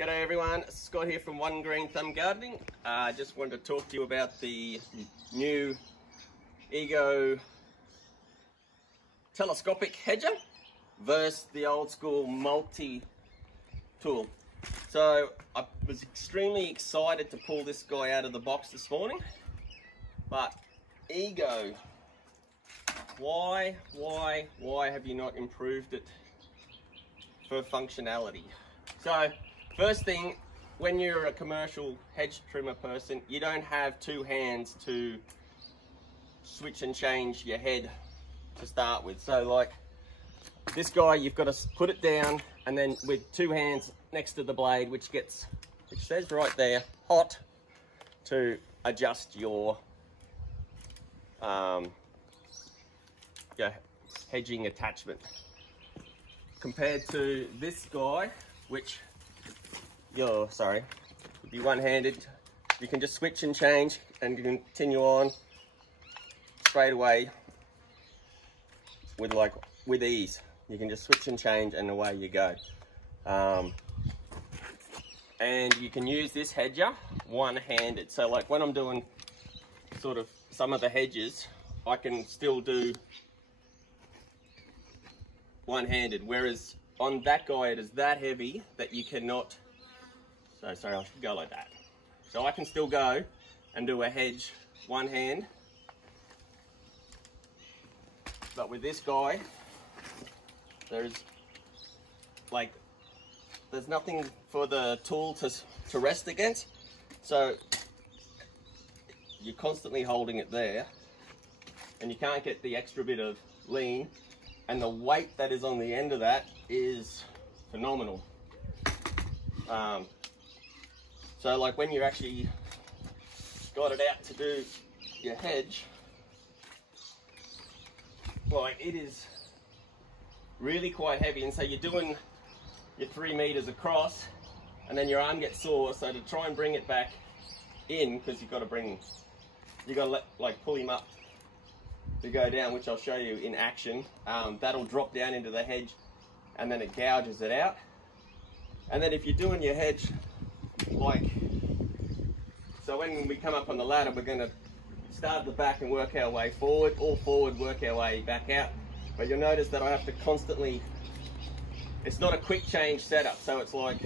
G'day everyone, Scott here from One Green Thumb Gardening. I just wanted to talk to you about the new Ego Telescopic hedger versus the old school multi-tool. So I was extremely excited to pull this guy out of the box this morning, but Ego, why have you not improved it for functionality? So first thing, when you're a commercial hedge trimmer person, you don't have two hands to switch and change your head to start with. So like this guy, you've got to put it down and then with two hands next to the blade, which says right there, hot, to adjust your hedging attachment. Compared to this guy, which would be one-handed, you can just switch and change and continue on straight away with ease. You can just switch and change and away you go. And you can use this hedger one-handed. So like when I'm doing sort of some of the hedges, I can still do one-handed, whereas on that guy it is that heavy that you cannot. So sorry, I should go like that. So I can still go and do a hedge one hand, but with this guy there's nothing for the tool to rest against, so you're constantly holding it there and you can't get the extra bit of lean, and the weight that is on the end of that is phenomenal. So like when you actually got it out to do your hedge, like it is really quite heavy, and so you're doing your 3 meters across and then your arm gets sore, so to try and bring it back in, because you've got to pull him up to go down, which I'll show you in action. That'll drop down into the hedge and then it gouges it out. And then if you're doing your hedge so when we come up on the ladder, we're going to start at the back and work our way forward, or forward, work our way back out. But you'll notice that I have to constantly, it's not a quick change setup, so it's like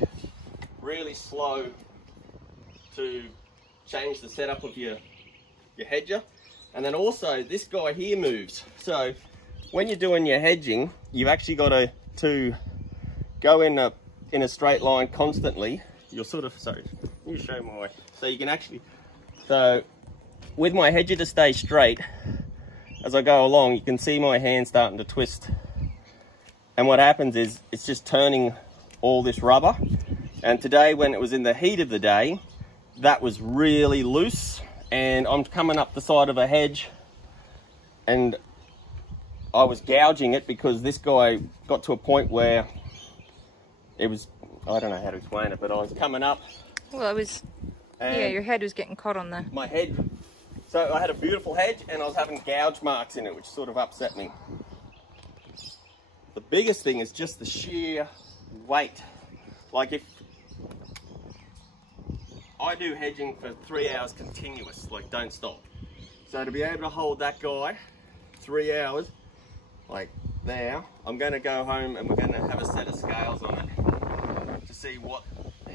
really slow to change the setup of your hedger. And then also this guy here moves. So when you're doing your hedging, you've actually got to go in a straight line constantly. You're sort of, sorry, you show my, so you can actually, so with my hedger to stay straight, as I go along, you can see my hand starting to twist. And what happens is it's just turning all this rubber. And today, when it was in the heat of the day, that was really loose. And I'm coming up the side of a hedge and I was gouging it because this guy got to a point where it was, I don't know how to explain it, but I was coming up. Well, it was, yeah, your head was getting caught on the... My head. So I had a beautiful hedge and I was having gouge marks in it, which sort of upset me. The biggest thing is just the sheer weight. Like if I do hedging for 3 hours continuous, like don't stop. So to be able to hold that guy 3 hours, like there, I'm going to go home and we're going to have a set of scales on it to see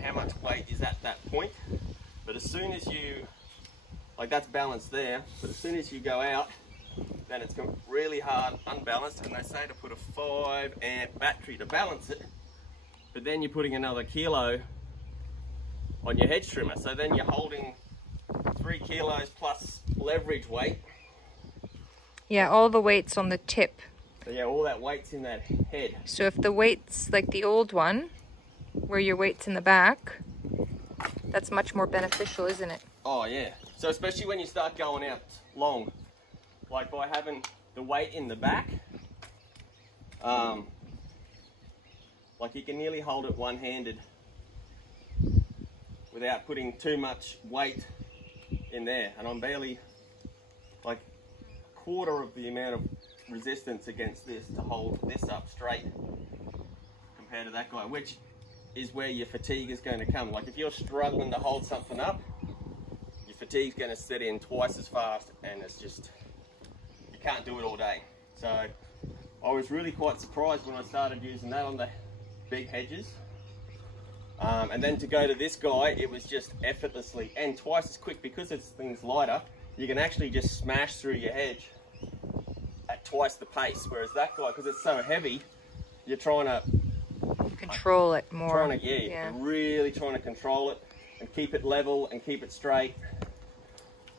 how much weight is at that point. But as soon as you, like that's balanced there, but as soon as you go out, then it's really hard, unbalanced, and they say to put a 5 amp battery to balance it, but then you're putting another kilo on your hedge trimmer, so then you're holding 3 kilos plus leverage weight. Yeah, all the weight's on the tip. So yeah, all that weight's in that head. So if the weight's like the old one, where your weight's in the back, that's much more beneficial, isn't it? Oh yeah, so especially when you start going out long, like by having the weight in the back, like you can nearly hold it one-handed without putting too much weight in there, and I'm barely like a quarter of the amount of resistance against this to hold this up straight compared to that guy, which is where your fatigue is going to come. Like if you're struggling to hold something up, your fatigue's going to set in twice as fast, and it's just, you can't do it all day. So I was really quite surprised when I started using that on the big hedges. And then to go to this guy, it was just effortlessly and twice as quick. Because this thing's lighter, you can actually just smash through your hedge at twice the pace. Whereas that guy, because it's so heavy, you're trying to control it more. Really trying to control it and keep it level and keep it straight.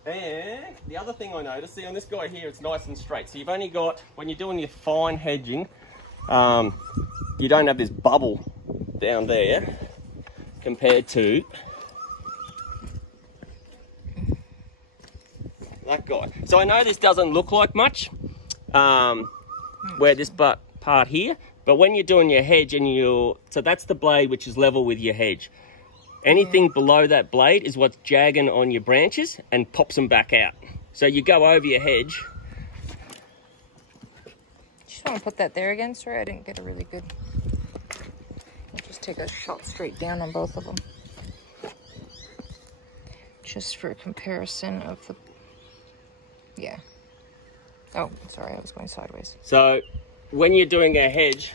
And the other thing I noticed, see on this guy here, it's nice and straight. So you've only got, when you're doing your fine hedging, you don't have this bubble down there compared to that guy. So I know this doesn't look like much, where this part here, but when you're doing your hedge and so that's the blade which is level with your hedge. Anything below that blade is what's jagging on your branches and pops them back out. So you go over your hedge. Just want to put that there again. Sorry, I didn't get a really good. I'll just take a shot straight down on both of them. Just for a comparison of the, yeah. Oh, sorry, I was going sideways. So when you're doing a hedge,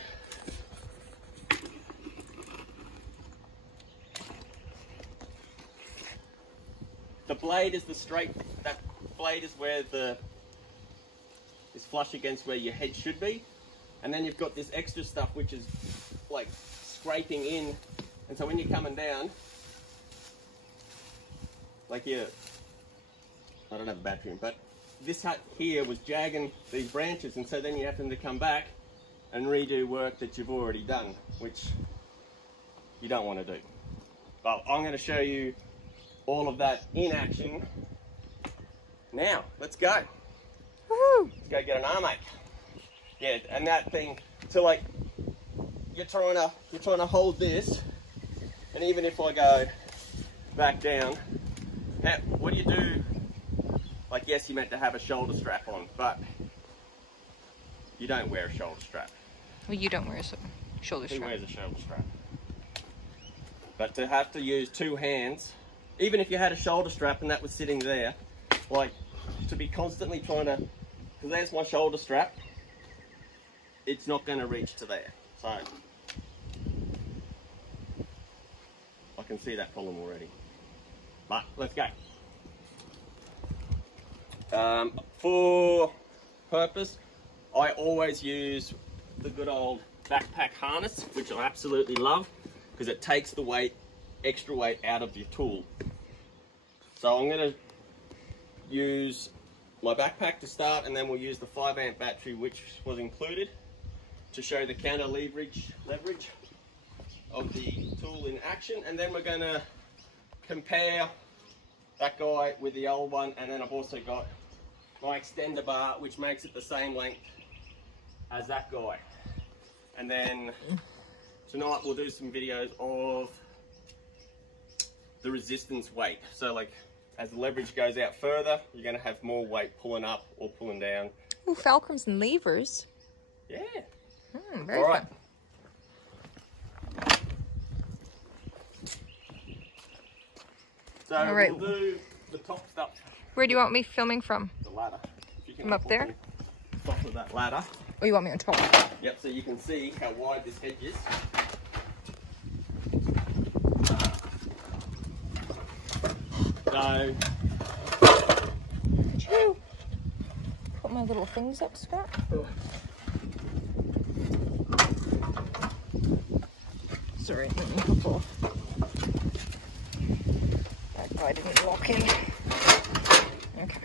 the blade is the straight, that blade is where is flush against where your head should be. And then you've got this extra stuff which is like scraping in. And so when you're coming down, like here, I don't have a battery in, but this hut here was jagging these branches, and so then you have to come back and redo work that you've already done, which you don't want to do. But I'm going to show you all of that in action now. Let's go. Woohoo! Let's go get an arm ache. Yeah, and that thing, so like you're trying to hold this, and even if I go back down, what do you do? Like, yes, you're meant to have a shoulder strap on, but you don't wear a shoulder strap. Well, you don't wear a shoulder strap. Who wears a shoulder strap? But to have to use two hands, even if you had a shoulder strap and that was sitting there, like to be constantly trying to, because there's my shoulder strap, it's not going to reach to there. So I can see that problem already. But let's go. For purpose, I always use the good old backpack harness, which I absolutely love because it takes the weight, extra weight out of your tool. So I'm going to use my backpack to start, and then we'll use the 5-amp battery which was included to show the counter leverage of the tool in action, and then we're going to compare that guy with the old one, and then I've also got my extender bar which makes it the same length as that guy. And then tonight we'll do some videos of the resistance weight. So like as the leverage goes out further, you're going to have more weight pulling up or pulling down. Ooh, fulcrums and levers. Yeah. Very all right. Fun. So all right. We'll do the top stuff. Where do you want me filming from? The ladder. You can from up there? Top of that ladder. Oh, you want me on top? Yep, so you can see how wide this hedge is. So, could you put my little things up, Scott? Sorry, let me hop off. That guy didn't walk in. Okay.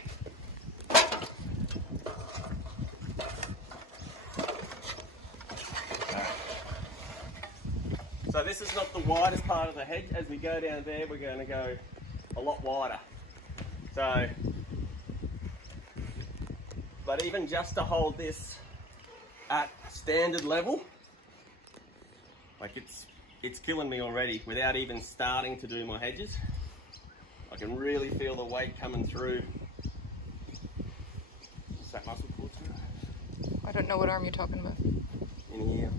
So this is not the widest part of the hedge. As we go down there, we're going to go a lot wider. So, but even just to hold this at standard level, like it's killing me already without even starting to do my hedges. I can really feel the weight coming through. What's that muscle called? I don't know what arm you're talking about. In here,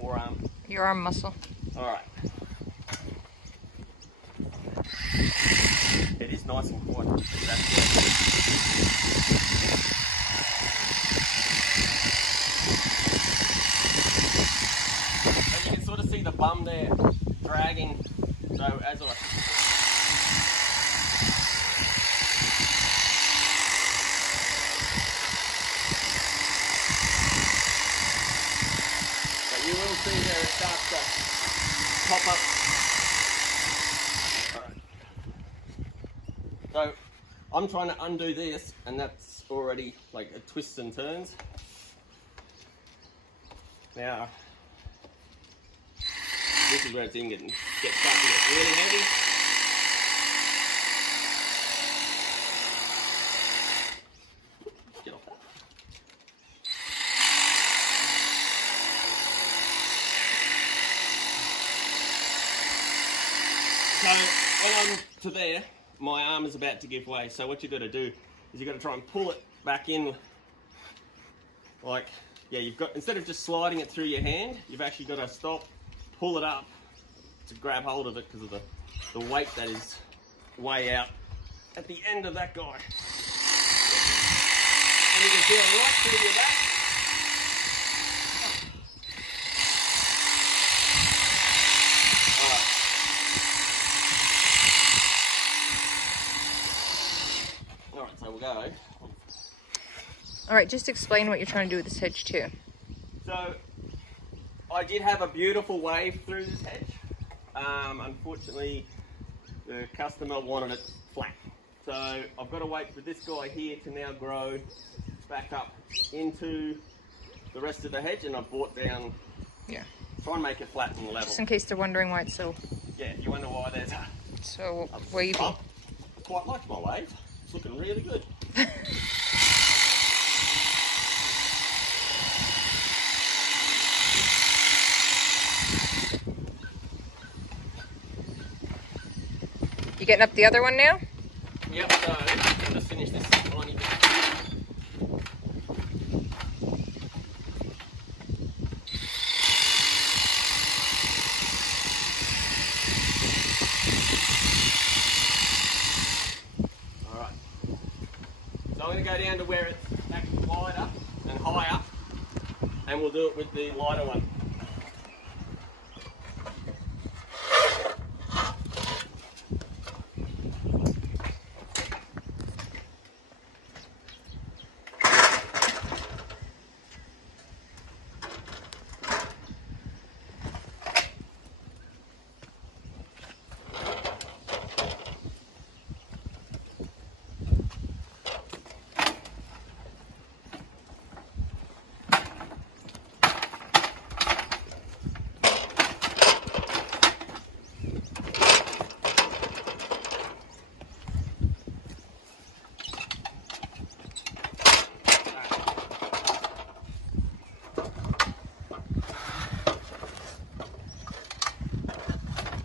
forearm. Your arm muscle. All right. It is nice and quiet. And you can sort of see the bum there dragging. So as I you will see there it starts to pop up. Alright. So I'm trying to undo this, and that's already like it twists and turns. Now this is where it's in getting starting to get really heavy. Get off that. So when I'm to there, my arm is about to give way. So what you've got to do is you've got to try and pull it back in. Like, yeah, you've got, instead of just sliding it through your hand, you've actually got to stop, pull it up to grab hold of it because of the weight that is way out at the end of that guy. And you can feel it right through your back. Alright, so we'll go. Alright, just explain what you're trying to do with this hedge too. So, I did have a beautiful wave through this hedge. Unfortunately, the customer wanted it flat. So, I've got to wait for this guy here to now grow back up into the rest of the hedge, and I've brought down, try and make it flat and level. Just in case they're wondering why it's so... Yeah, if you wonder why there's a... So wavy. I quite like my wave. It's looking really good. You getting up the other one now? Yep, so I'll just finish this tiny bit. Alright. So I'm going to go down to where it's actually wider and higher, and we'll do it with the lighter one.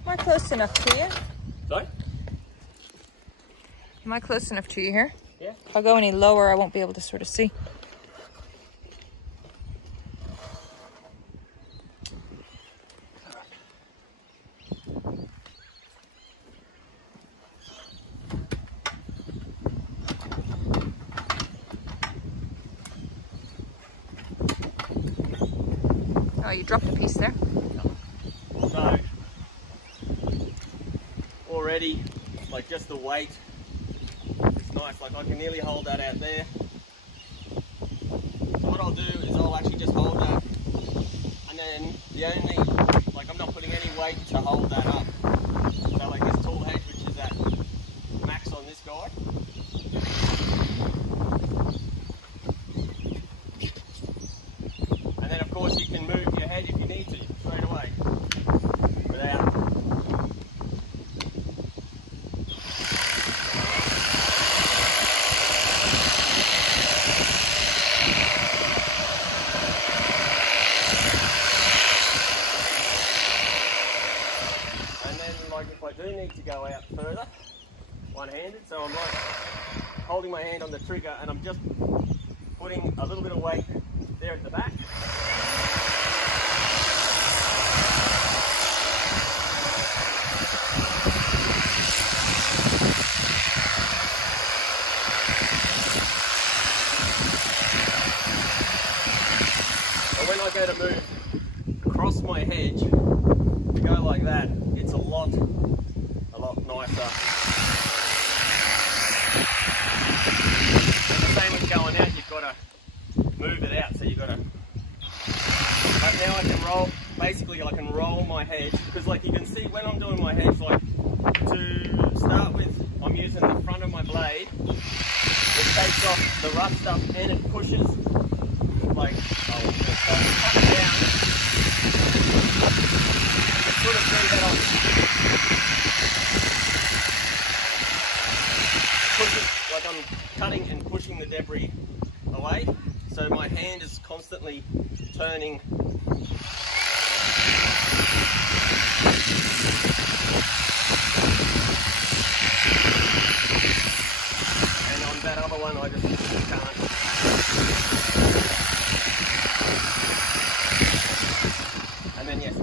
Am I close enough to you? Sorry? Am I close enough to you here? Yeah. If I go any lower, I won't be able to sort of see. Oh, you dropped a piece there. So, already, like just the weight, it's nice. Like I can nearly hold that out there. So what I'll do is I'll actually just hold that, and then the only, like I'm not putting any weight to hold that up. So like this tall hedge, which is at max on this guy. And then of course you can move your head if you need to, straight away. Without. And then like if I do need to go out further, one-handed, so I'm like holding my hand on the trigger and I'm just putting a little bit of weight there at the back. like that, it's a lot nicer. And the same with going out, you've got to move it out, so you've got to. But now I can roll. Basically, I can roll my hedge because, like you can see, when I'm doing my hedge, like to start with, I'm using the front of my blade. It takes off the rough stuff and it pushes. Like, cut it down. Sort of see that like I'm cutting and pushing the debris away. So my hand is constantly turning. And on that other one, I just can't. And then yes.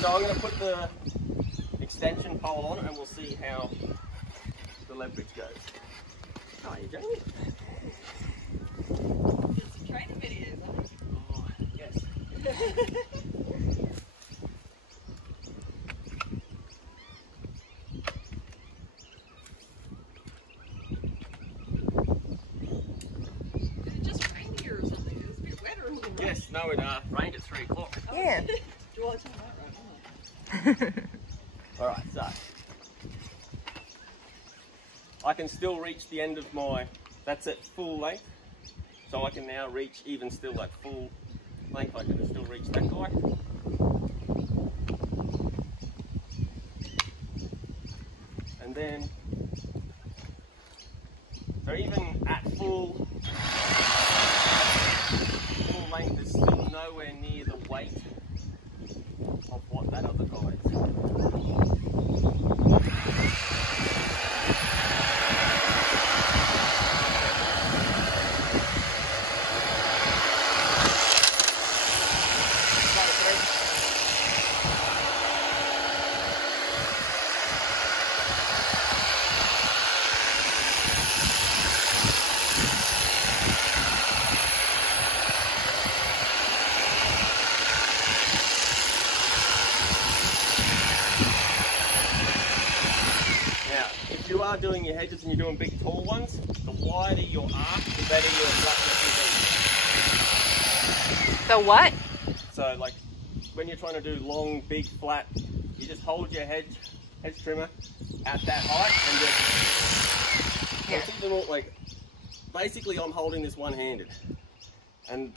So I'm going to put the extension pole on it and we'll see how the leverage goes. How are you, Jamie? Did some training videos, huh? Oh, yes. Did it just rain here or something? It was a bit wetter a little bit. Yes, no, it rained at 3 o'clock. Yeah. Do you want some of that right? Alright, so I can still reach the end of my, that's at full length, so I can now reach even still at full length, I can still reach that guy. And then, so even at full length, there's still nowhere near the weight of what that other guy is. If you are doing your hedges and you're doing big tall ones, the wider your arc, the better your flatness will be. The what? So like when you're trying to do long, big, flat, you just hold your hedge trimmer at that height and just, Yeah. it's even more like, basically I'm holding this one-handed and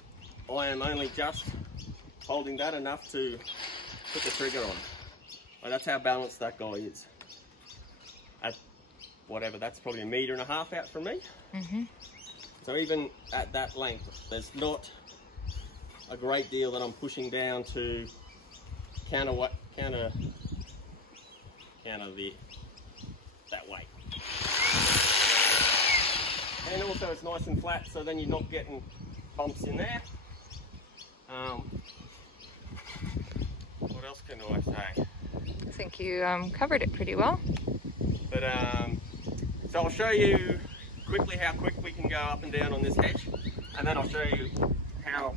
I am only just holding that enough to put the trigger on. Like that's how balanced that guy is. At whatever, that's probably 1.5 meters out from me. So even at that length, there's not a great deal that I'm pushing down to counter that weight. And also it's nice and flat, so then you're not getting bumps in there. What else can I say? I think you covered it pretty well. But so I'll show you quickly how quick we can go up and down on this hedge, and then I'll show you how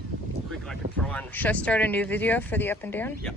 quick I can try and. Should I start a new video for the up and down? Yep.